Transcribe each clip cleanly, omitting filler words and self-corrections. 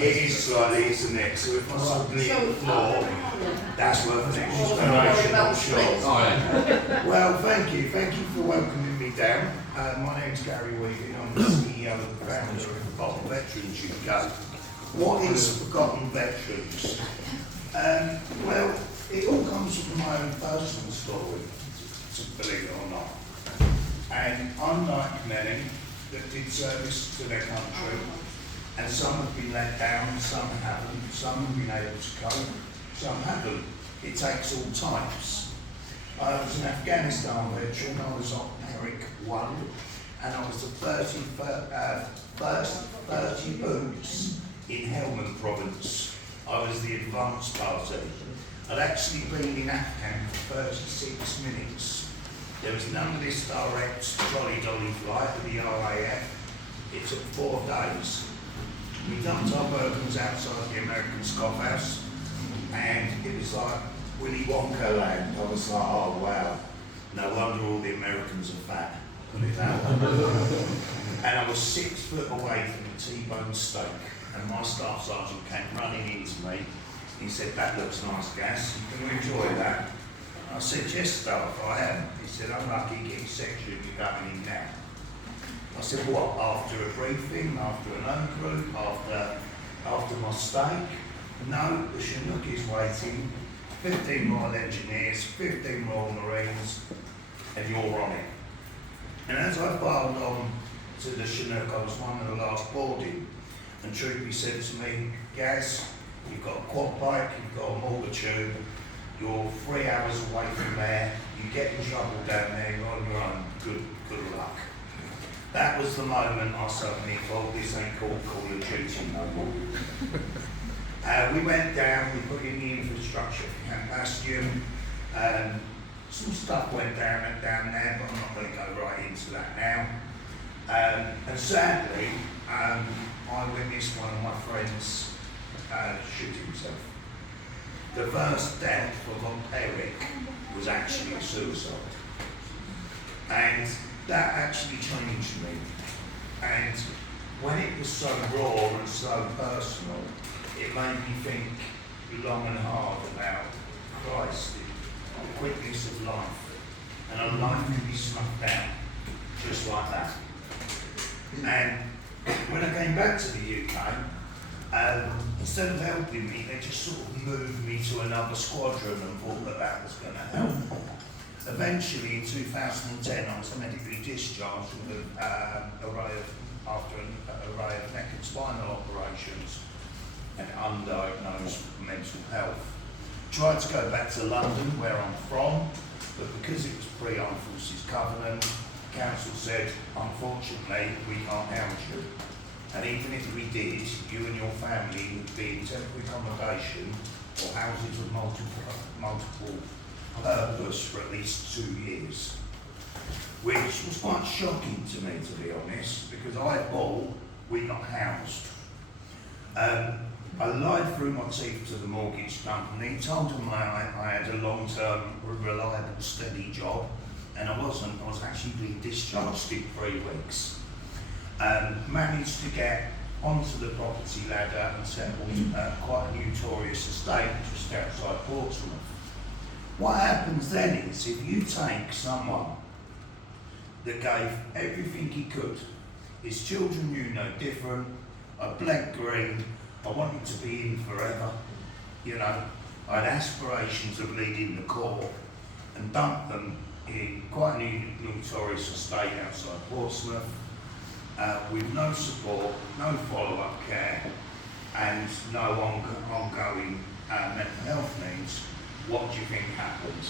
It is slightly, isn't it? So if I suddenly hit the floor, that's worth an extra donation, I'm sure. Well, thank you for welcoming me down. My name's Gary Weaving, I'm the CEO and founder of Bottle Veterans UK. What is Forgotten Veterans? Well, it all comes from my own personal story, believe it or not. And unlike many that did service to their country, and some have been let down, some haven't, some have been able to cope, some haven't. It takes all types. I was an Afghanistan veteran, I was on Eric 1, and I was the first 30 boots in Helmand province. I was the advanced party. I'd actually been in Afghan for 36 minutes. There was none of this direct trolley dolly flight with the RAF. It took 4 days. We dumped our burdens outside the American Scoff House, and it was like Willy Wonka land. I was like, oh wow, no wonder all the Americans are fat, put it that way. And I was 6 foot away from the T-bone steak, and my staff sergeant came running into me. He said, that looks nice, Gas, can you enjoy that? I said, yes, Staff, I am. He said, I'm lucky getting section you're going in now. I said, what, after a briefing, after an home group, after my steak? No, the Chinook is waiting, 15 Royal Engineers, 15 Royal Marines, and you're on it. And as I filed on to the Chinook, I was one of the last boarding, and Troopy said to me, Gaz, you've got a quad bike, you've got a mortar tube, you're 3 hours away from there, you get in trouble down there, you're on your own, good luck. That was the moment I suddenly thought, this ain't called Call of Duty no more. We went down, we put in the infrastructure for Camp Bastion. Some stuff went down there, but I'm not going to go right into that now. And sadly, I witnessed one of my friends shoot himself. The first death of Eric was actually a suicide. And that actually changed me. And when it was so raw and so personal, it made me think long and hard about Christ, the quickness of life. And a life can be snuffed down, just like that. And when I came back to the UK, instead of helping me, they just sort of moved me to another squadron and thought that was going to help. Eventually, in 2010, I was medically discharged with after an array of neck and spinal operations and undiagnosed mental health. Tried to go back to London, where I'm from, but because it was pre-Armed Forces Covenant, the council said, unfortunately, we can't house you. And even if we did, you and your family would be in temporary accommodation or houses of multiple purpose for at least 2 years, which was quite shocking to me, to be honest, because I thought we got housed. I lied through my teeth to the mortgage company, told them I had a long-term, reliable, steady job, and I wasn't. I was actually being discharged in 3 weeks. Managed to get onto the property ladder and settled quite a notorious estate just outside Portsmouth. What happens then is, if you take someone that gave everything he could, his children knew no different, I bled green, I wanted to be in forever, you know, I had aspirations of leading the Corps, and dumped them in quite a notorious estate outside Portsmouth, with no support, no follow-up care, and no ongoing mental health needs. What do you think happened?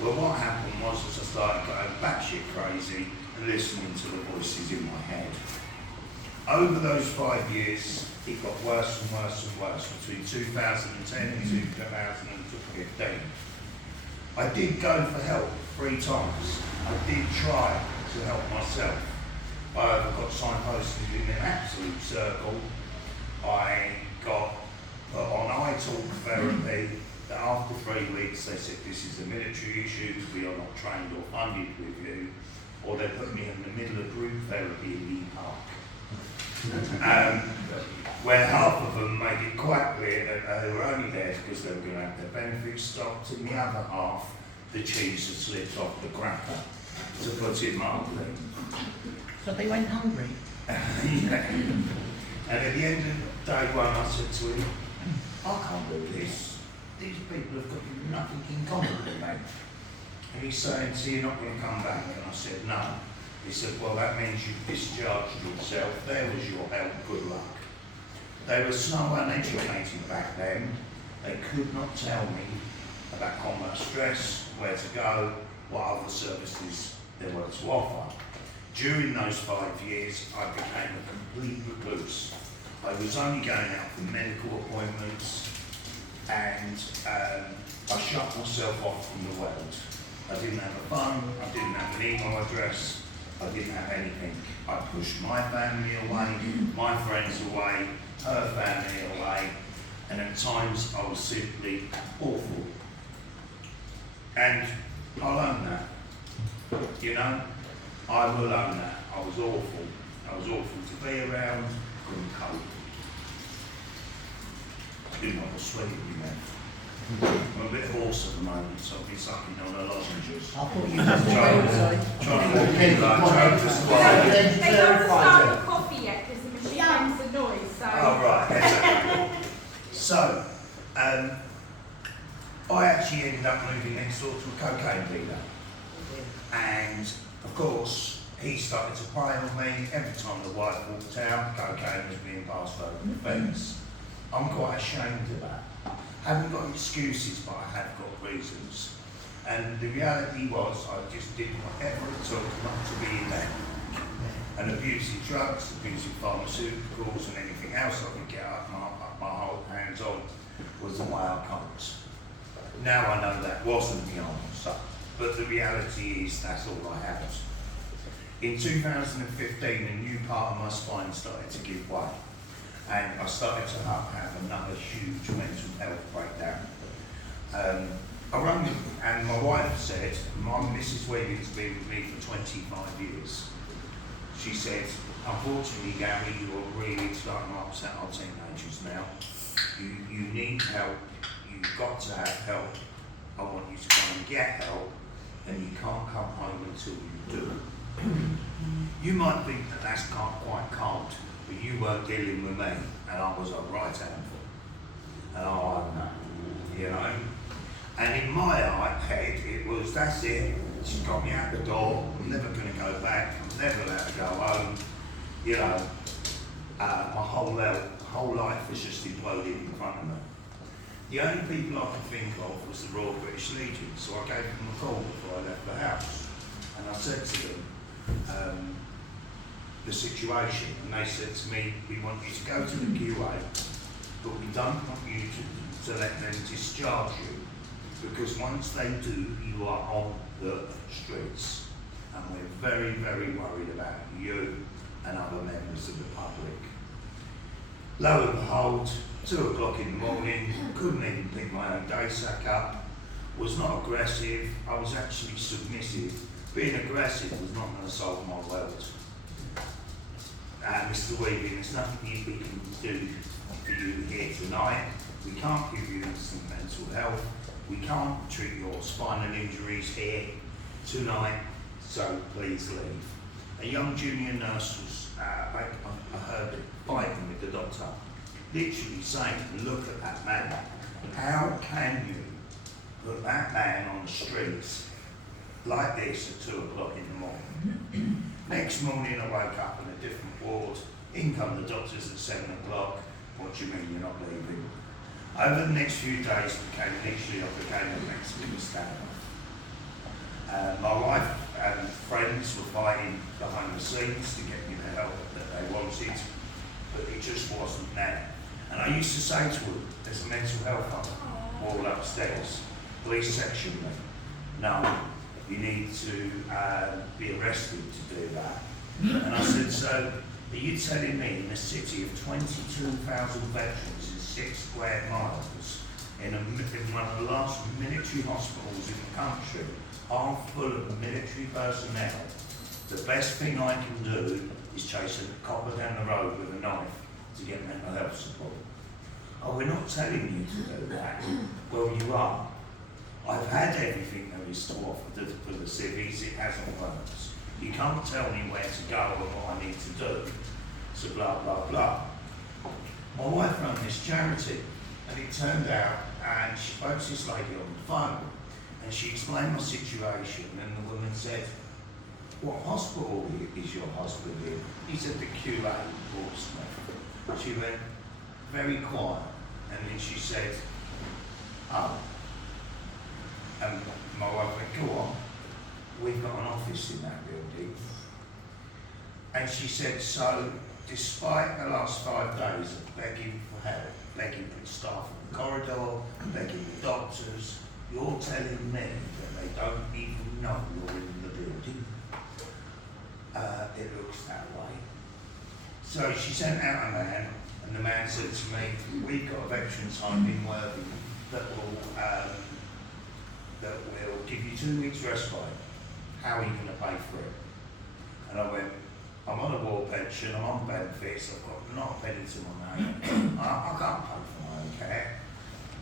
Well, what happened was I started going batshit crazy and listening to the voices in my head. Over those 5 years, it got worse and worse and worse between 2010 and 2015. I did go for help 3 times. I did try to help myself. I got signposted in an absolute circle. I got put on eye-talk therapy. That after 3 weeks they said, this is a military issue, we are not trained or funded with you. or they put me in the middle of group therapy in the park. Where half of them made it quite clear that they were only there because they were going to have their benefits stopped, and the other half, the cheese had slipped off the cracker, to put it mildly. So they went hungry? Yeah. And at the end of day one, I said to him, I can't do this. These people have got nothing in common with me. And he's saying, so you're not going to come back? And I said, no. He said, well, that means you've discharged yourself. There was your help, good luck. They were so uneducated back then, they could not tell me about combat stress, where to go, what other services there were to offer. During those 5 years, I became a complete recluse. I was only going out for medical appointments, and I shut myself off from the world. I didn't have a phone, I didn't have an email address, I didn't have anything. I pushed my family away, my friends away, her family away, and at times I was simply awful. And I'll own that, you know, I will own that. I was awful. I was awful to be around, couldn't cope. Do not be sweating me, man. I'm a bit hoarse at the moment, so I'll be sucking on the lozenges. I thought you just Trying to walk in like Joker's Squad. They haven't started coffee yet because the machine makes a noise, so... Oh, right, exactly. So, I actually ended up moving next door to a cocaine dealer. And, of course, he started to prey on me. Every time the wife walked out, cocaine was being passed over the fence. I'm quite ashamed of that. I haven't got excuses, but I have got reasons. And the reality was, I just did whatever it took not to be in there. And abusing drugs, abusing pharmaceuticals, and anything else I could get my whole hands on was the way I coped. Now I know that wasn't the answer, but the reality is that's all I had. In 2015, a new part of my spine started to give way, and I started to have another huge mental health breakdown. I rang him, and my wife said, Mrs. Wiggins has been with me for 25 years. She said, unfortunately, Gary, you're really starting to upset our teenagers now. You need help. You've got to have help. I want you to go and get help, and you can't come home until you do. You might think that that's quite cold, but you weren't dealing with me, and I was a right handful. And I own that, you know. And in my head, it was, that's it. She's got me out the door. I'm never going to go back. I'm never allowed to go home. You know, my whole life was just imploded in front of me. The only people I could think of was the Royal British Legion, so I gave them a call before I left the house. And I said to them the situation, and they said to me, we want you to go to the QA, but we don't want you to let them discharge you, because once they do, you are on the streets. And we're very, very worried about you and other members of the public. Lo and behold, 2 o'clock in the morning, couldn't even pick my own day sack up, was not aggressive, I was actually submissive. Being aggressive was not going to solve my world. Mr. Wiggins, there's nothing we can do for you here tonight. We can't give you instant mental health. We can't treat your spinal injuries here tonight, so please leave. A young junior nurse was, I heard it, fighting with the doctor, literally saying, look at that man. How can you put that man on the streets like this at 2 o'clock in the morning? Next morning I woke up in a different ward. In come the doctors at 7 o'clock. What do you mean you're not leaving? Over the next few days, I became a Mexican standoff. My wife and friends were fighting behind the scenes to get me the help that they wanted, but it just wasn't there. And I used to say to them, there's a mental health wall upstairs, please section me. No, you need to be arrested to do that. And I said, so are you telling me in a city of 22,000 veterans in 6 square miles, in one of the last military hospitals in the country, half full of military personnel, The best thing I can do is chase a copper down the road with a knife to get mental health support. Oh, we're not telling you to do that. Well, you are. I've had everything there is to offer for the civvies, it hasn't worked. You can't tell me where to go and what I need to do. So blah, blah, blah. My wife ran this charity, and it turned out, and she spoke to this lady on the phone, and she explained my situation, and the woman said, "What hospital is your husband in?" He said, "The QA, Portsmouth." She went very quiet, and then she said, "Oh." And my wife went, "Go on, we've got an office in that building." And she said, "So, despite the last 5 days of begging for help, begging for staff in the corridor, begging the doctors, you're telling me that they don't even know you're in the building?" It looks that way. So she sent out a man, and the man said to me, "We've got a veterans home in Worthing that will give you 2 weeks respite. How are you going to pay for it?" And I went, "I'm on a war pension, I'm on benefits, I've got not a penny to my name, I can't pay for my own care."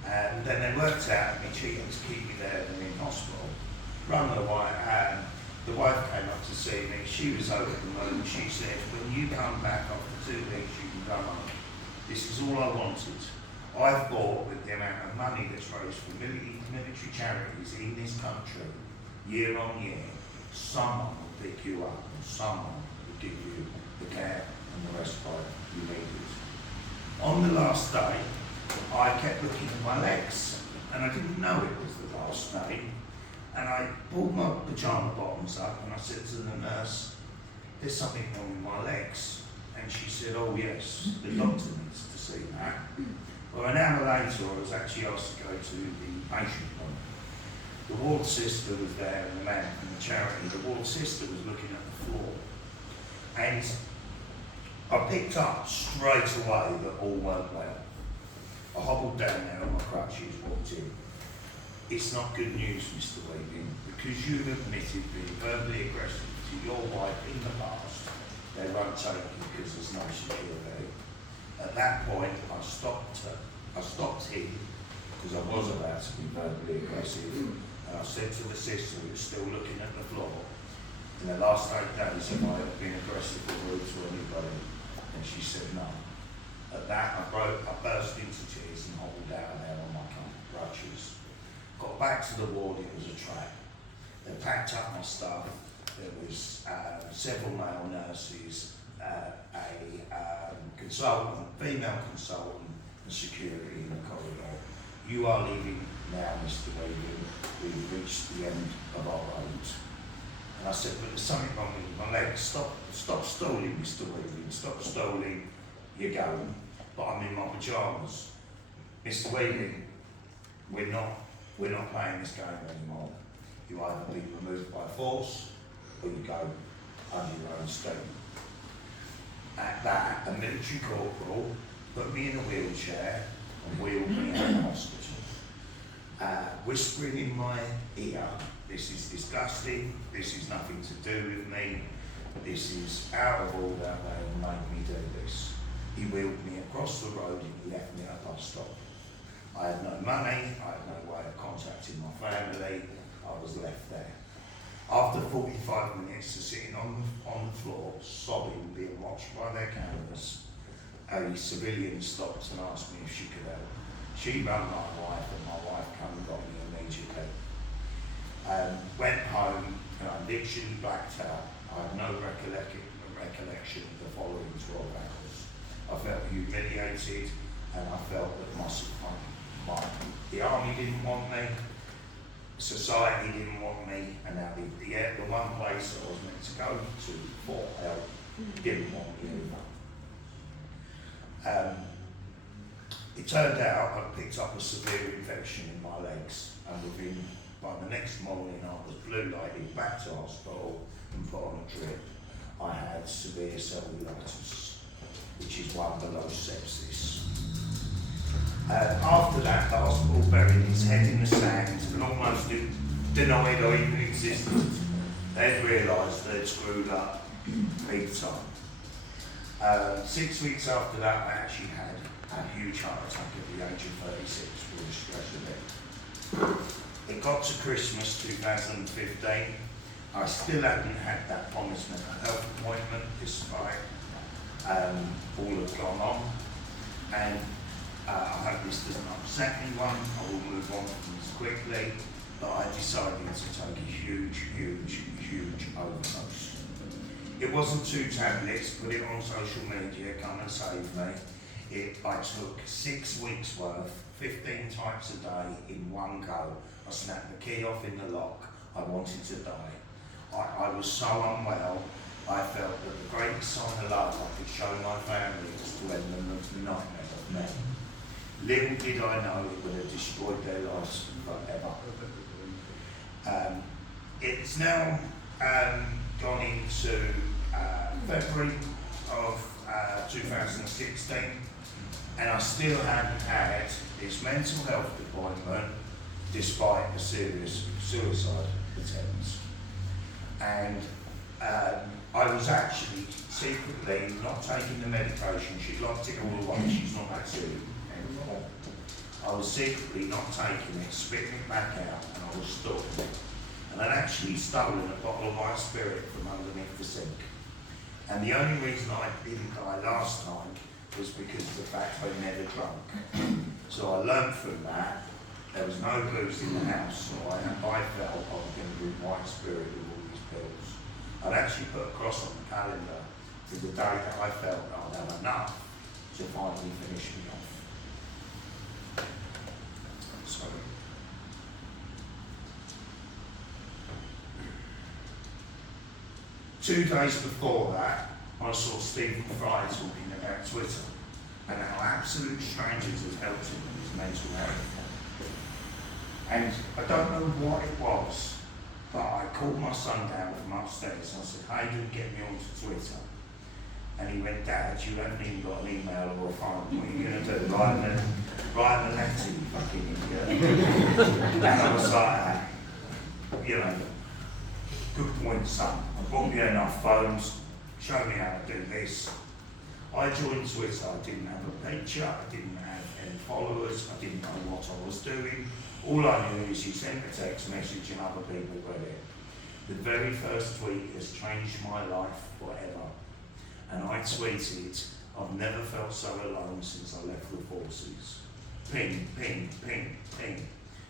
And then they worked out it'd be cheaper to keep me there than in hospital. Run the wife, and the wife came up to see me, she was over the moon, she said, "When you come back after 2 weeks, you can come home. This is all I wanted. I've bought with the amount of money that's raised for military charities in this country, year on year, someone will pick you up and someone will give you the care and the respite you needed." On the last day, I kept looking at my legs, and I didn't know it was the last day. And I pulled my pyjama bottoms up and I said to the nurse, "There's something wrong with my legs." And she said, "Oh yes, the doctor needs to see that." Well, an hour later, I was actually asked to go to the patient room. The ward sister was there and the man from the charity. The ward sister was looking at the floor. And I picked up straight away that all weren't well. I hobbled down there on my crutches, walked in. "It's not good news, Mr. Weaving, because you've admitted being verbally aggressive to your wife in the past. They won't take you because there's no security." At that point, I stopped him, because I was about to be verbally aggressive, and I said to the sister who was still looking at the floor, "In the last 8 days, have I been aggressive or rude to anybody?" And she said no. At that, I burst into tears and hobbled out of there on my crutches. Got back to the ward, it was a trap. They packed up my stuff. There was several male nurses, a consultant, female consultant, and security in the corridor. "You are leaving now, Mr. Weaving. We've reached the end of our road." And I said, "But there's something wrong with my legs. Stop stalling, Mr. Weaving. Stop stalling. You're going." "But I'm in my pyjamas." "Mr. Weaving, we're not playing this game anymore. You either be removed by force or you go under your own steam." At that, a military corporal put me in a wheelchair and wheeled me out of hospital, whispering in my ear, "This is disgusting, this is nothing to do with me, this is out of order, they made me do this." He wheeled me across the road and he left me at a bus stop. I had no money, I had no way of contacting my family, I was left there. After 45 minutes of sitting on the floor, sobbing, being watched by their cameras, a civilian stopped and asked me if she could help. She rang my wife and my wife came and got me immediately. Went home and I literally blacked out. I had no recollection of the following 12 hours. I felt humiliated and I felt that the army didn't want me, society didn't want me, and now the one place I was meant to go to for help didn't want me either. It turned out I picked up a severe infection in my legs, and by the next morning I was blue lighted back to hospital and put on a drip. I had severe cellulitis, which is one below sepsis. After that, the hospital buried his head in the sand and almost denied I even existed. They'd realised they'd screwed up big time. 6 weeks after that, I actually had a huge heart attack at the age of 36 with a stress event. It got to Christmas 2015. I still hadn't had that promised mental health appointment despite all that's gone on. And I hope this doesn't upset anyone. I will move on from this quickly. But I decided to take a huge overdose. It wasn't 2 tablets, put it on social media, come and save me. I took 6 weeks worth, 15 types a day in one go. I snapped the key off in the lock. I wanted to die. I was so unwell, I felt that the greatest sign of love I could show my family was to end the nightmare of me. Little did I know it would have destroyed their lives forever. It's now gone into February of 2016, and I still haven't had this mental health appointment despite a serious suicide attempt. And I was actually secretly not taking the medication. She locked it all away. She's not that serious anymore. I was secretly not taking it, spitting it back out, and I was stalking it. And I'd actually stolen a bottle of white spirit from underneath the sink. And the only reason I didn't die last time was because of the fact I never drunk. So I learned from that. There was no booze in the house, so I felt I was going to drink white spirit with all these pills. I'd actually put a cross on the calendar to the day that I felt I'd had enough to finally finish me off. So, two days before that, I saw Stephen Fry talking about Twitter and how absolute strangers have helped him with his mental health. And I don't know what it was, but I called my son down from upstairs and I said, "Hey, you get me onto Twitter." And he went, "Dad, you haven't even got an email or a phone. What are you going to do? Write a letter, you fucking idiot." And I was like, you know, good point, son. I bought you enough phones, show me how to do this. I joined Twitter, I didn't have a picture, I didn't have any followers, I didn't know what I was doing. All I knew is you sent a text message and other people read it. The very first tweet has changed my life forever. And I tweeted, "I've never felt so alone since I left the forces." Ping, ping, ping, ping.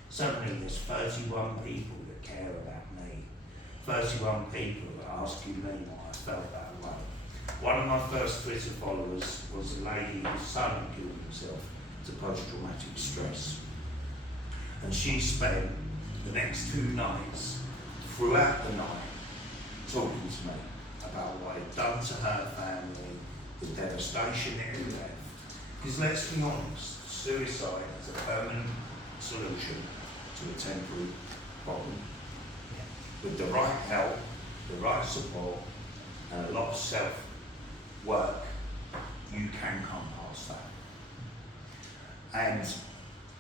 Suddenly there's 31 people that care about me. 31 people that are asking me why I felt that way. One of my first Twitter followers was a lady whose son killed himself to post-traumatic stress. And she spent the next 2 nights, throughout the night, talking to me about what it had done to her family, the devastation it had left. Because let's be honest, suicide is a permanent solution to a temporary problem. With the right help, the right support, and a lot of self-work, you can come past that. And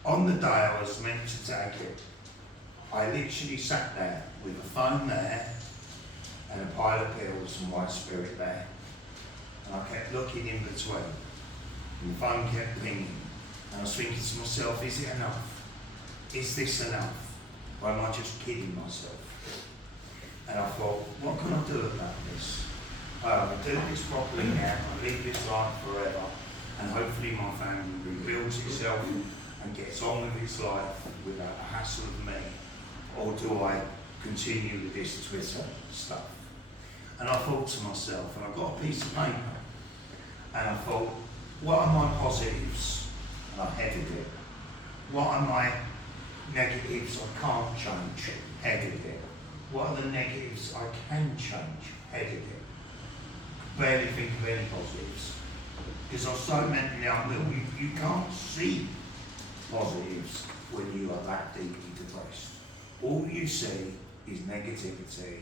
on the day I was meant to take it, I literally sat there with a phone there and a pile of pills and white spirit there. And I kept looking in between, and the phone kept ringing. And I was thinking to myself, is it enough? Is this enough? Or am I just kidding myself? And I thought, what can I do about this? I do this properly now, I live this life forever, and hopefully my family rebuilds itself and gets on with its life without the hassle of me, or do I continue with this Twitter stuff? And I thought to myself, and I got a piece of paper, and I thought, what are my positives? And I headed it. What are my negatives I can't change? Headed it. What are the negatives I can change? Headed it. Barely think of any positives. Because I'm so mentally unwell, you can't see positives when you are that deeply depressed. All you see is negativity,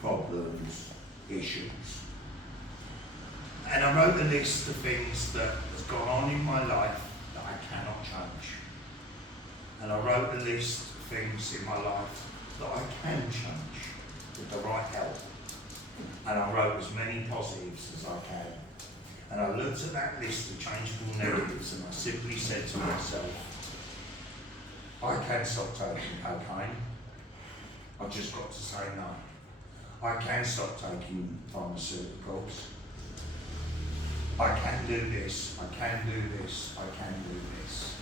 problems, issues. And I wrote a list of things that has gone on in my life that I cannot change. And I wrote a list of things in my life that I can change. The the right help. And I wrote as many positives as I can. And I looked at that list of changeable negatives and I simply said to myself, I can stop taking cocaine. I've just got to say no. I can stop taking pharmaceuticals. I can do this, I can do this, I can do this.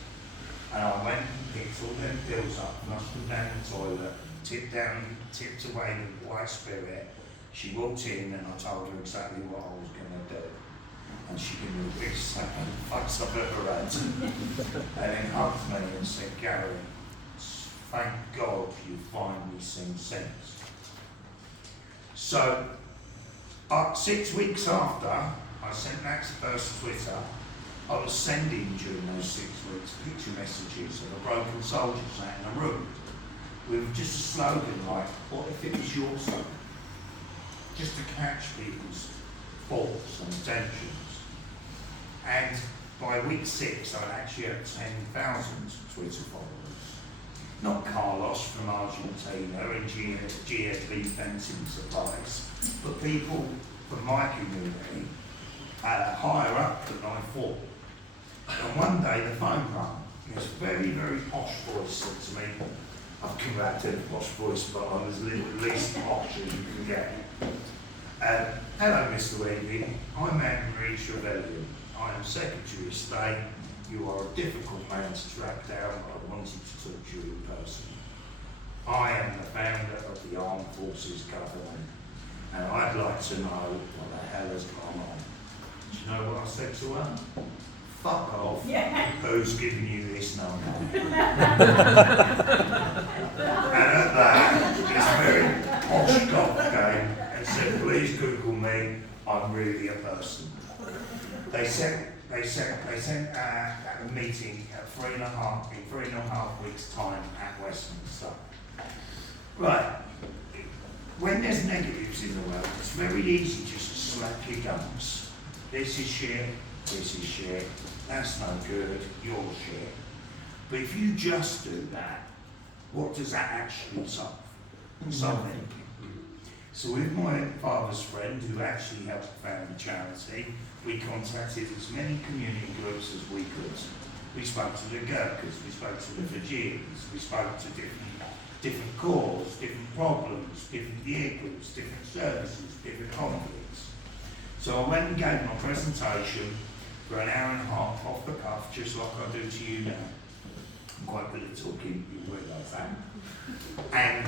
And I went and picked all them pills up, flushed them down the toilet, tipped away the white spirit. She walked in and I told her exactly what I was going to do. And she gave me a big slap on the face I've ever had. And then hugged me and said, Gary, thank God you finally seen sense. So, 6 weeks after I sent that first Twitter, I was sending during those 6 weeks picture messages of a broken soldier sat in a room with just a slogan like, what if it was your son? Just to catch people's thoughts and intentions. And by week 6, I'd actually had 10,000 Twitter followers. Not Carlos from Argentina and GSB fencing supplies, but people from my community higher up than I thought. And one day the phone rang. This very, very posh voice said to me, I've come back to the posh voice, but I was the least posh as you can get. Hello, Mr. Wavy. I'm Anne-Marie Trevelyan. I am Secretary of State. You are a difficult man to track down, but I wanted to talk to you in person. I am the founder of the Armed Forces Government, and I'd like to know what the hell has gone on. Do you know what I said to her? Fuck off. Yeah. Who's giving you this number? And at that, this very posh cop came and said, please Google me, I'm really a person. They sent a meeting at 3.5 weeks' time at Westminster. Right. When there's negatives in the world, it's very easy just to slap your gums. This is shit, that's no good, you're shit. But if you just do that, what does that actually solve? Something. So with my father's friend, who actually helped found the charity, we contacted as many community groups as we could. We spoke to the Gurkhas, we spoke to the Fijians, we spoke to different corps, different problems, different vehicles, different services, different conflicts. So I went and gave my presentation for an hour and a half off the cuff, just like I do to you now. I'm quite good at talking, you realise that. And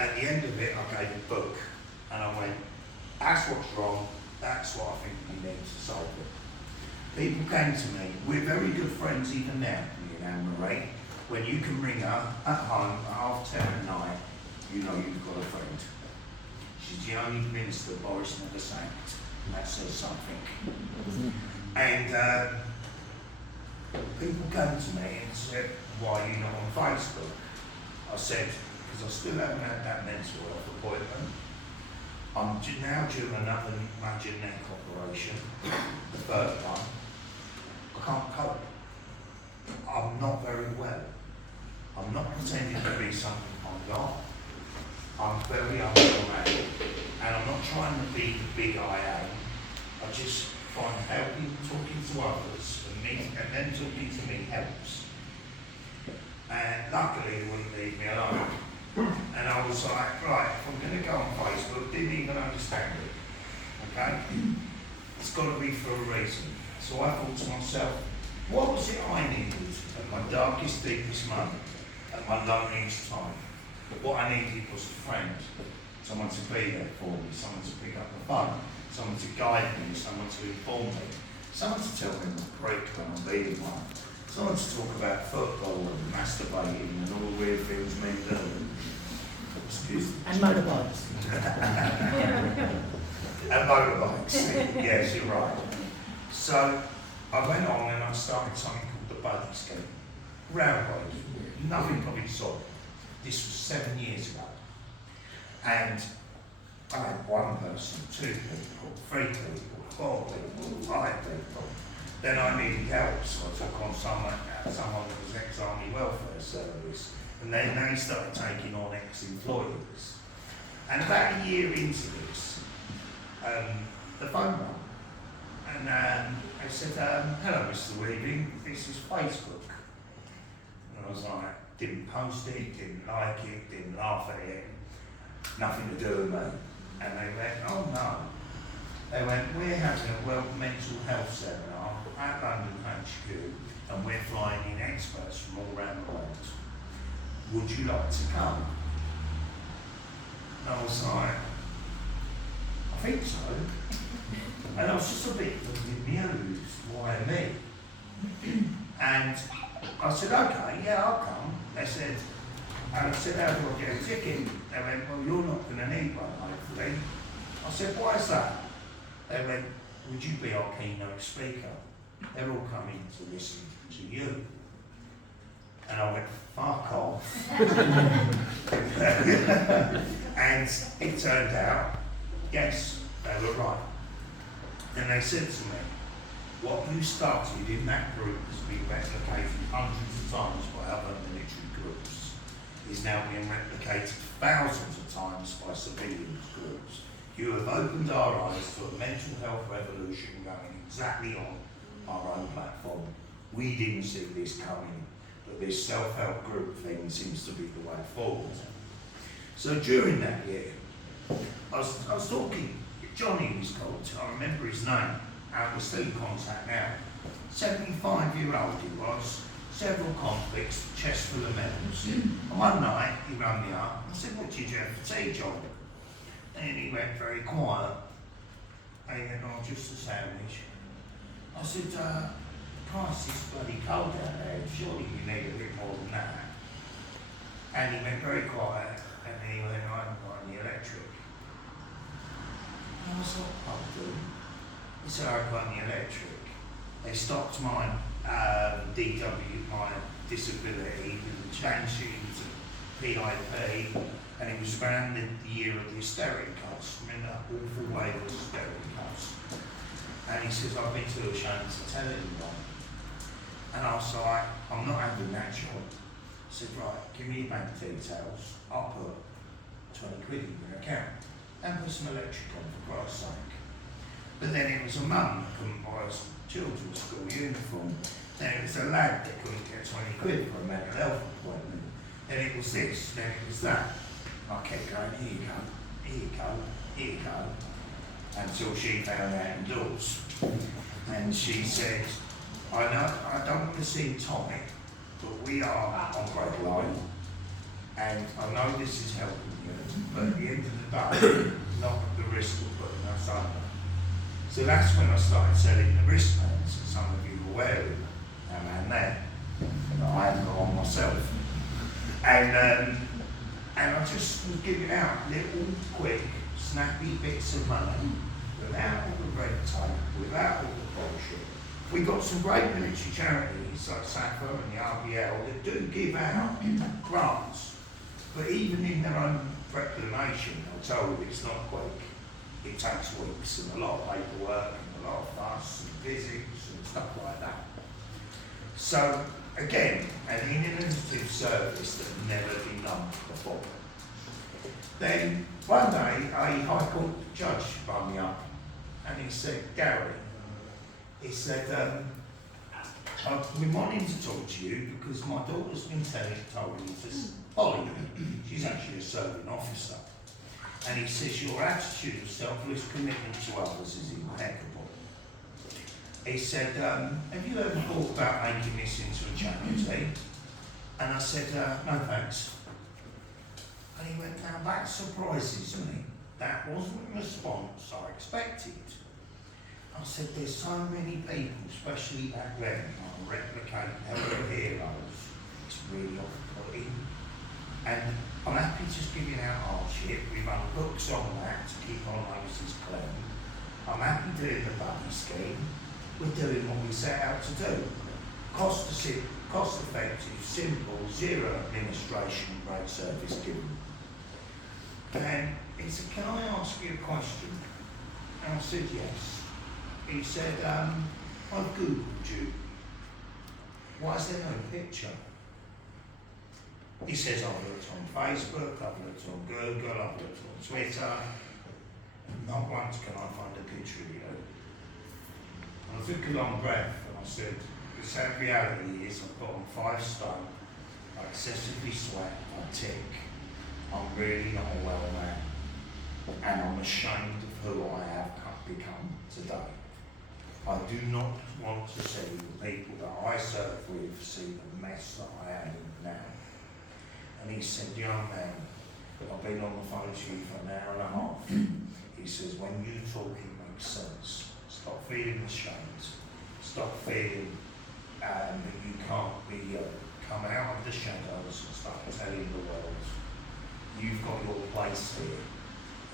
at the end of it, I gave a book, and I went, that's what's wrong, that's what I think we need to solve it. People came to me, we're very good friends even now, me and Anne-Marie. When you can ring her at home at 10:30 at night, you know you've got a friend. She's the only minister Boris never sacked, and that says something. And people came to me and said, why are you not on Facebook? I said, because I still haven't had that mental health appointment. I'm now due another major neck operation, the third one. I can't cope. I'm not very well. I'm not pretending to be something I'm not. I'm very unwell man, and I'm not trying to be the big I am. I just find helping, talking to others, and then talking to me helps. And luckily they wouldn't leave me alone. And I was like, right, if I'm going to go on Facebook, didn't even understand it. Okay? It's got to be for a reason. So I thought to myself, what was it I needed at my darkest, deepest moment, at my loneliest time? What I needed was a friend, someone to be there for me, someone to pick up the phone, someone to guide me, someone to inform me, someone to tell me I'm a prick when I'm being one, someone to talk about football and masturbating and all the weird things men do. Excuse me. And motorbikes. And motorbikes, yes, you're right. So I went on and I started something called the buddy scheme. Railway, nothing probably solid. This was 7 years ago. And I had one person, 2 people, 3 people, 4 people, 5 people. Then I needed help, so I took on someone that was ex-Army Welfare Service. And then they started taking on ex-employees. And about a year into this, the phone rang. And I said, hello, Mr. Weaving, this is Facebook. And I was like, didn't post it, didn't like it, didn't laugh at it, nothing to do with me. And they went, oh no. They went, we're having a World Mental Health Seminar at London HQ, and we're flying in experts from all around the world. Would you like to come? And I was like, I think so. And I was just a bit amused, why me? And I said, okay, yeah, I'll come. They said, and I said, how do I get a ticket? They went, well, you're not going to need one, hopefully. I said, why is that? They went, would you be our keynote speaker? They're all coming to listen to you. And I went, fuck off. And it turned out, yes, they were right. And they said to me, what you started in that group has been replicated hundreds of times by other military groups, is now being replicated thousands of times by civilians groups. You have opened our eyes to a mental health revolution going exactly on our own platform. We didn't see this coming, but this self-help group thing seems to be the way forward. So during that year, I was talking, Johnny was called, I remember his name, we're still in contact now. 75-year-old he was, several conflicts, chest full of medals. And one night he rang me up, I said, what did you have for tea, John? And he went very quiet. And he went, oh, just a sandwich. I said, Christ, it's bloody cold out there, surely you need a bit more than that. And he went very quiet, and he went, I haven't got any electric. And I was like, pardon? He said, I've got any electric. They stopped my DW, my disability, and changed it into PIP, and it was around the year of the hysteria cuts. Remember that awful wave of hysteria cuts? And he says, I've been too ashamed to tell anyone. And I was like, I'm not having that job. I said, right, give me your bank details. I'll put 20 quid in your account and put some electric on for Christ's sake. But then it was a mum that couldn't buy us children's school uniform. Then it was a lad that couldn't get 20 quid for a mental health appointment. Then it was this, then it was that. I kept going, here you go, here you go, here you go. Until she found out indoors. And she said, I know, I don't want to seem tonic, but we are on break line. And I know this is helping you, but at the end of the day, not at the risk of putting us under. So that's when I started selling the wristbands that some of you were wearing around there, that I hadn't got on myself. And I just was giving out little, quick, snappy bits of money without all the red tape, without all the bullshit. We got some great military charities like SAFA and the RBL that do give out grants, but even in their own reclamation, I'll tell you it's not quick. It takes weeks and a lot of paperwork and a lot of fuss and visits and stuff like that. So again, an innovative service that had never been done before. Then one day a High Court judge rang me up and he said, Gary, he said, I've been wanting to talk to you because my daughter's been told me to follow you. She's actually a serving officer. And he says, your attitude of selfless commitment to others is impeccable. He said, have you ever thought about making this into a charity? And I said, no thanks. And he went, now that surprises me. That wasn't the response I expected. I said, there's so many people, especially back then, are replicating our heroes. It's really off-putting. And I'm happy just giving out hardship. We run books on that to keep our noses clean. I'm happy doing the buddy scheme. We're doing what we set out to do. Cost effective, simple, zero administration, great service given. And he said, can I ask you a question? And I said, yes. He said, I've Googled you. Why is there no picture? He says, I've looked on Facebook, I've looked on Google, I've looked on Twitter. Not once can I find a picture of you. And I took a long breath and I said, the sad reality is I've got on 5 stone, I excessively sweat, I tick, I'm really not a well man, and I'm ashamed of who I have become today. I do not want to see the people that I serve with see the mess that I am in now. And he said, young man, I've been on the phone to you for an hour and a half. He says, when you talk, it makes sense. Stop feeling ashamed. Stop feeling that you can't be, come out of the shadows and start telling the world, you've got your place here.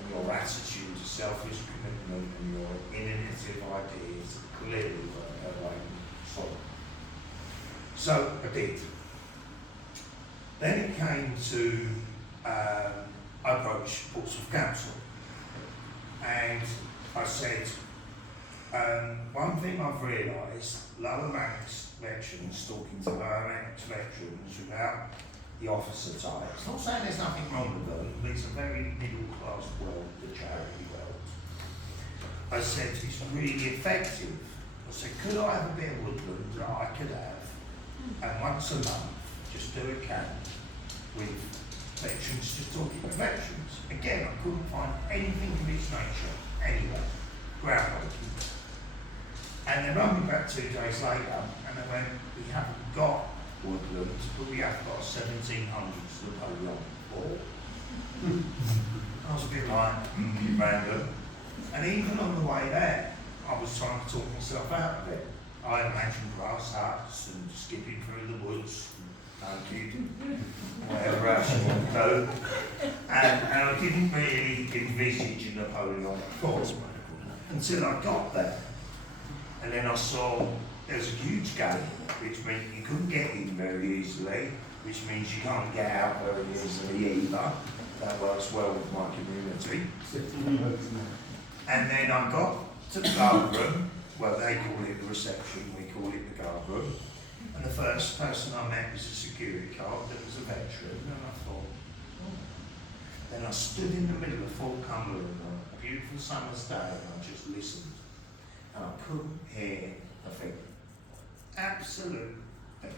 And your attitude, selfish commitment, and your innovative ideas clearly were solid. So I did. Then it came to, I approached Portsmouth Council, and I said, one thing I've realised, lower ranks veterans talking to lower ranks veterans without the officer type. It's not saying there's nothing wrong with them, but it's a very middle class world, the charity world. I said, it's really effective. I said, could I have a bit of woodland that I could have, and once a month, just do a camp with veterans, just talking to veterans. Again, I couldn't find anything of its nature anywhere, groundbreaking. And they rang me back 2 days later, and they went, we haven't got woodlands, but we have got a 1700s Napoleon ball. I was a bit like, random. And even on the way there, I was trying to talk myself out of it. I imagined grass huts and skipping through the woods, naked, whatever else you want to do. And I didn't really envisage a Napoleon ball until I got there. And then I saw there's a huge gate, which meant you couldn't get in very easily, which means you can't get out very easily either. That works well with my community. And then I got to the guard room, well they call it the reception, we call it the guard room. And the first person I met was a security guard that was a veteran, and I thought, oh. Then I stood in the middle of Fort Cumberland on a beautiful summer's day and I just listened. And I couldn't hear a thing. Absolute thing.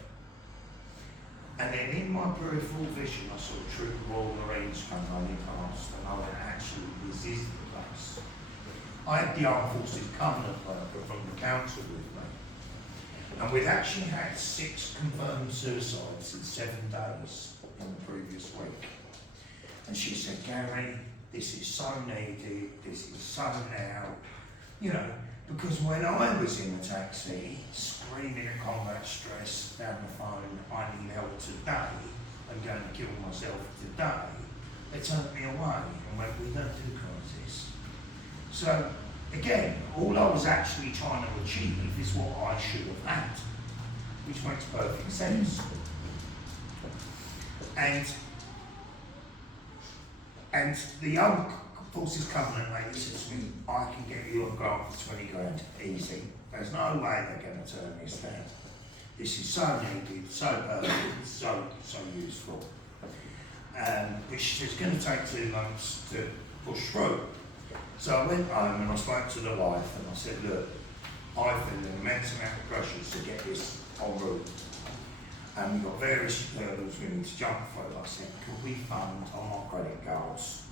And then in my peripheral vision, I saw a troop of Royal Marines come running past, and I went, actually, this is the place. I had the Armed Forces Covenant worker from the council with me, and we'd actually had 6 confirmed suicides in 7 days in the previous week. And she said, Gary, this is so needed, this is so now, you know, because when I was in the taxi, screaming at combat stress down the phone, I need help today, I'm going to kill myself today, they turned me away and went, we don't do crisis. So, again, all I was actually trying to achieve is what I should have had, which makes perfect sense. And the Armed Forces Covenant lady says to me, I can get you a grant for 20 grand, easy. There's no way they're going to turn this down. This is so needed, so perfect, so useful. Which she says, it's going to take 2 months to push through. So I went home and I spoke to the wife and I said, look, I feel an immense amount of pressure to get this en route. And we've got various hurdles we need to jump through. I said, could we fund on our credit cards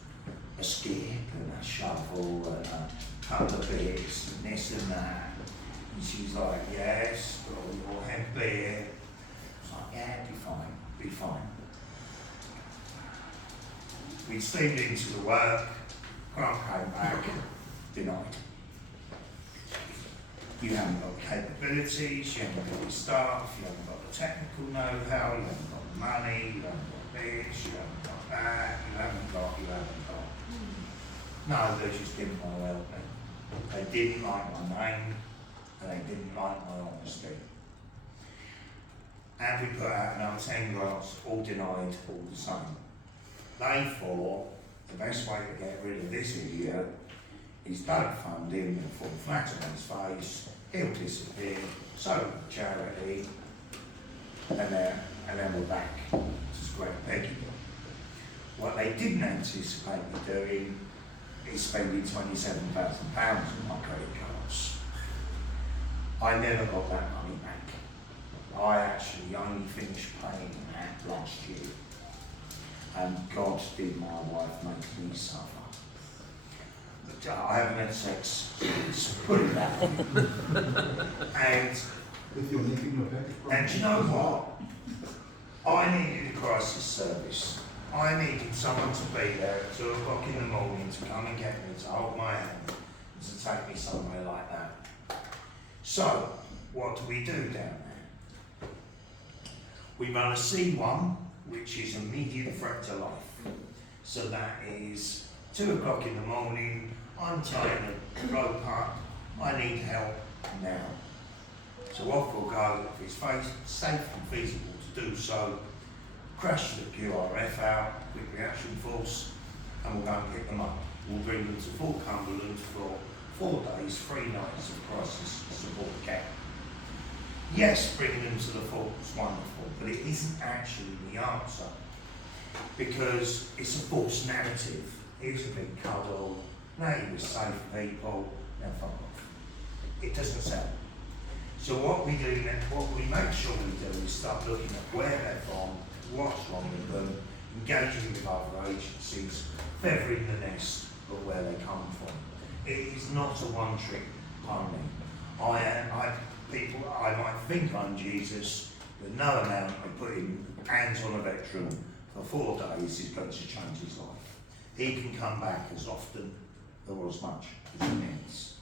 a skip and a shovel and a couple of bits and this and that? And she's like, yes, but we'll have beer. I was like, yeah, be fine. We steamed into the work, grant came back, denied. You haven't got capabilities, you haven't got the staff, you haven't got the technical know-how, you haven't got the money, you haven't got this, you haven't got that, you haven't got. No, they just didn't want to help me. They didn't like my name, and they didn't like my honesty. And we put out another 10 grants, all denied, all the same. They thought the best way to get rid of this idiot is don't fund him and fall flat on his face, he'll disappear, so will charity, and then we're back to square great begging. What they didn't anticipate me doing is spending £27,000 on my credit cards. I never got that money back. I actually only finished paying that last year. And God did my wife make me suffer. But I haven't had sex since, put it that way. And you know what? I needed a crisis service. I needed someone to be there at 2 o'clock in the morning to come and get me, to hold my hand, and to take me somewhere like that. So, what do we do down there? We run a C1, which is immediate threat to life. So that is 2 o'clock in the morning, I'm tying a rope up, I need help now. So off we'll go, if it's safe and feasible to do so, crash the QRF out, quick reaction force, and we'll go and pick them up. We'll bring them to Fort Cumberland for 4 days, 3 nights of crisis support care. Yes, bringing them to the fort is wonderful, but it isn't actually the answer, because it's a false narrative. Here's a big cuddle, now you were safe people, now fuck off. It doesn't sell. So what we do now, what we make sure we do is start looking at where they're from, what's wrong with them, engaging with other agencies, feathering the nest of where they come from. It is not a one-trick pony. I might think I'm Jesus, but no amount of putting hands on a veteran for 4 days is going to change his life. He can come back as often or as much as he needs.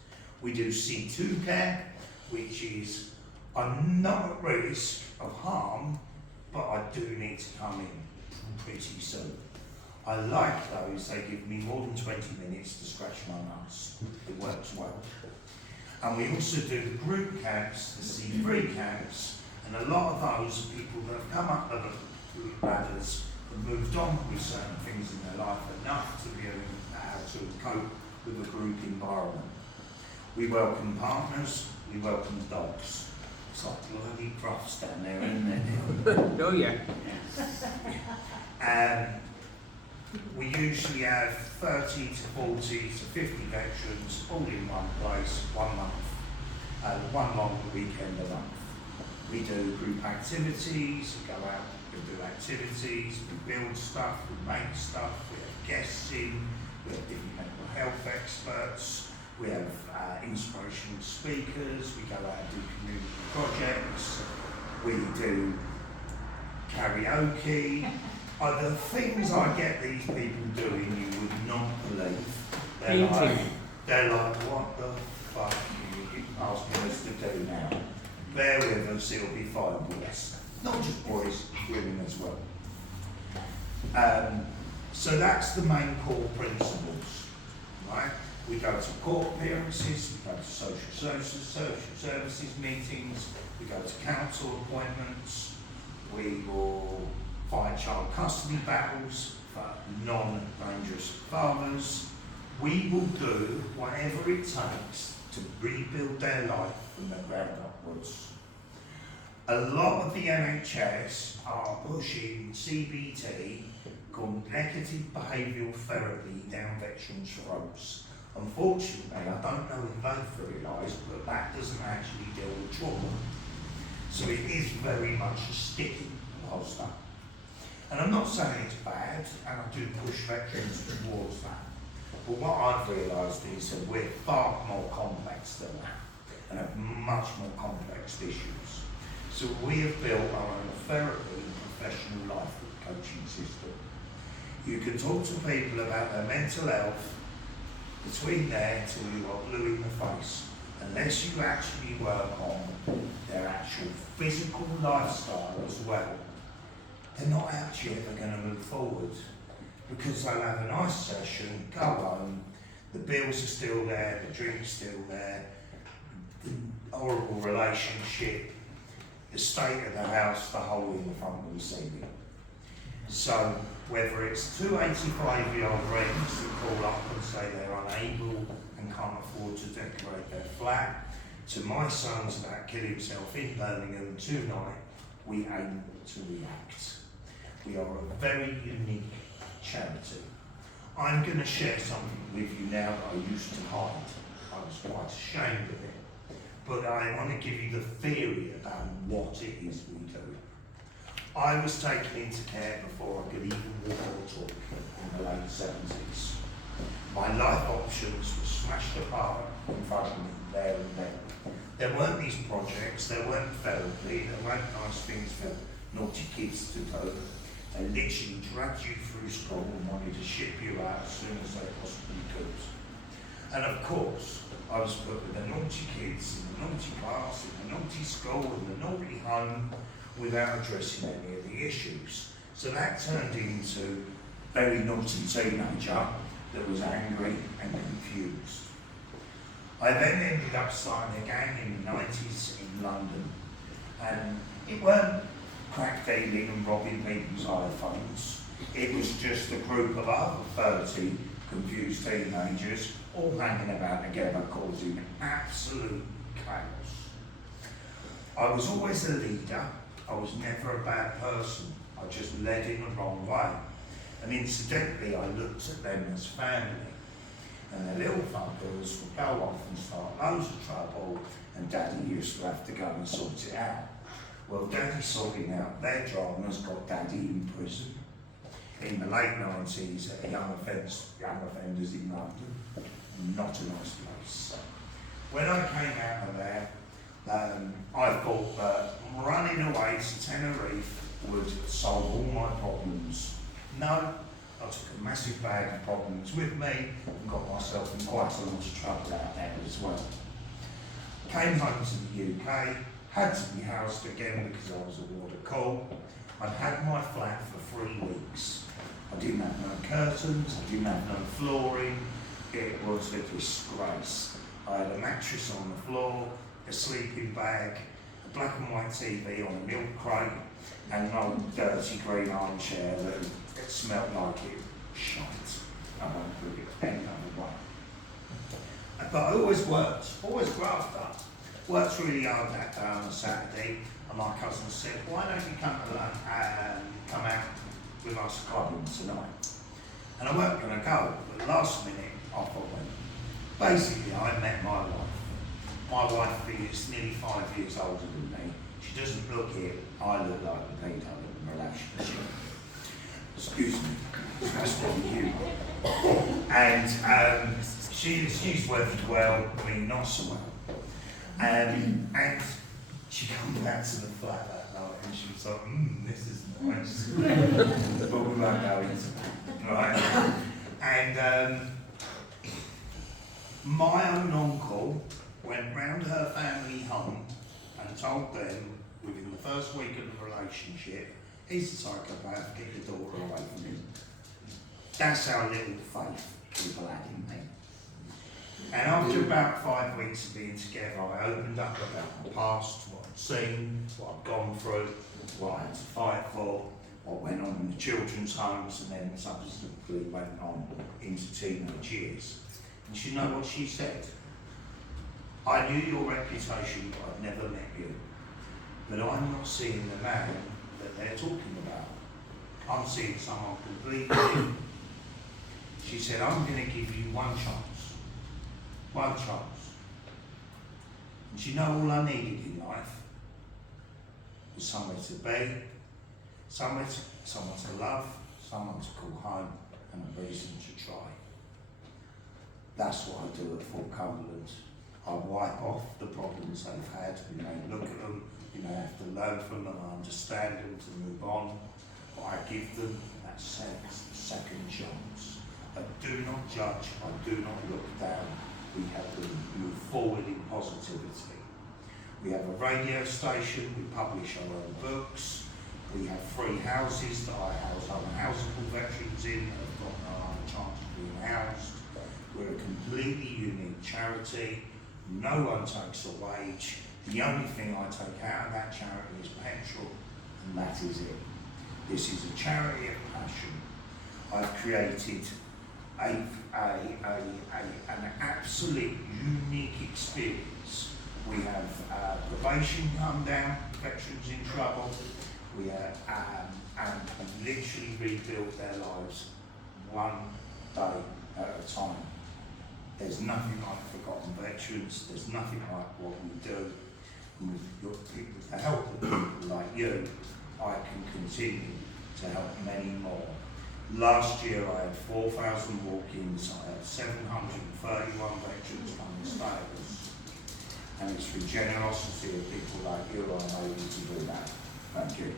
We do C2 care, which is, I'm not at risk of harm, but I do need to come in pretty soon. I like those, they give me more than 20 minutes to scratch my nuts. It works well. And we also do the group camps, the C3 camps, and a lot of those are people that have come up the ladders and moved on with certain things in their life enough to be able to cope with a group environment. We welcome partners, we welcome dogs. It's like bloody crufts down there, isn't it? Oh yeah. We usually have 30 to 40 to 50 veterans all in one place, 1 month, one long weekend a month. We do group activities, we go out and do activities, we build stuff, we make stuff, we have guests in, we have different mental health experts, we have inspirational speakers, we go out and do community projects, we do karaoke. The things I get these people doing, you would not believe. They're like, what the fuck are you asking us to do now? Bear with us, it'll be fine, boys. Not just boys, women as well. So that's the main core principles, right? We go to court appearances, we go to social services meetings, we go to council appointments, we will fight child custody battles for non-dangerous fathers. We will do whatever it takes to rebuild their life from the ground upwards. A lot of the NHS are pushing CBT, called negative behavioural therapy, down veterans' throats. Unfortunately, I don't know if they've realised, but that doesn't actually deal with trauma. So it is very much a sticking poster. And I'm not saying it's bad, and I do push veterans towards that. But what I've realised is that we're far more complex than that, and have much more complex issues. So we have built our own therapy and professional life coaching system. You can talk to people about their mental health between there till you are blue in the face, unless you actually work on their actual physical lifestyle as well. They're not actually ever going to move forward, because they'll have a nice session, go home, the bills are still there, the drink's still there, the horrible relationship, the state of the house, the hole in the front of the ceiling. So whether it's 2 85-year-old friends that call up and say they're unable and can't afford to decorate their flat, to my son's about to kill himself in Birmingham tonight, we aim to react. We are a very unique charity. I'm going to share something with you now that I used to hide. I was quite ashamed of it. But I want to give you the theory about what it is we do. I was taken into care before I could even walk or talk in the late 70s. My life options were smashed apart in front of me there and then. There weren't these projects, there weren't therapy, there weren't nice things for naughty kids to do. They literally dragged you through school and wanted to ship you out as soon as they possibly could. And of course, I was put with the naughty kids, in the naughty class, in the naughty school, in the naughty home, without addressing any of the issues. So that turned into a very naughty teenager that was angry and confused. I then ended up starting a gang in the 90s in London, and it weren't crack dealing and robbing people's iPhones. It was just a group of other 30 confused teenagers all hanging about together, causing absolute chaos. I was always a leader. I was never a bad person. I just led in the wrong way. And incidentally, I looked at them as family. And the little fuckers would go off and start loads of trouble, and Daddy used to have to go and sort it out. Well, Daddy sorting out their dramas got Daddy in prison in the late 90s at young offenders in London. Not a nice place. When I came out of there, I thought that running away to Tenerife would solve all my problems. No, I took a massive bag of problems with me and got myself in quite a lot of trouble out there as well. Came home to the UK, had to be housed again because I was a warder call. I'd had my flat for 3 weeks. I didn't have no curtains, I didn't have no flooring. It was a disgrace. I had a mattress on the floor, a sleeping bag, a black and white TV on a milk crate, and an old dirty green armchair that it smelled like it shite. I won't put it any other way. But I always worked, always grafted up. Worked really hard that day on a Saturday, and my cousin said, why don't you come along and come out with us clubbing tonight? And I weren't going to go, but last minute I thought, well, basically I met my wife. My wife is nearly 5 years older than me. She doesn't look it. I look like the pedo in the relationship. Excuse me, that's probably you. And she's working well, I mean not so well. And she came back to the flat that night and she was like, this is nice. But we won't go into that, right? And my own uncle went round her family home and told them within the first week of the relationship, he's a psychopath, get your daughter away from him. That's how little faith people had in me. And after about 5 weeks of being together, I opened up about my past, what I'd seen, what I'd gone through, what I had to fight for, what went on in the children's homes, and then subsequently went on into teenage years. And you know what she said? I knew your reputation, but I'd never met you. But I'm not seeing the man that they're talking about. I'm seeing someone completely different. She said, I'm going to give you one chance. One chance. And you know all I needed in life was somewhere to be, someone to love, someone to call home, and a reason to try. That's what I do at Fort Cumberland. I wipe off the problems they've had. We may look at them, we may have to learn from them and understand them to move on, but I give them that second chance. I do not judge, I do not look down. We have to move forward in positivity. We have a radio station, we publish our own books, we have free houses that I house unhousable veterans in that have got no other chance of being housed. We're a completely unique charity, no one takes a wage. The only thing I take out of that charity is petrol, and that is it. This is a charity of passion. I've created an absolute unique experience. We have probation come down, veterans in trouble. and we literally rebuilt their lives one day at a time. There's nothing like forgotten veterans, there's nothing like what we do. And with the help of people like you, I can continue to help many more. Last year I had 4,000 walk-ins, I had 731 veterans come and stay with us. And it's through generosity of people like you I'm able to do that. Thank you.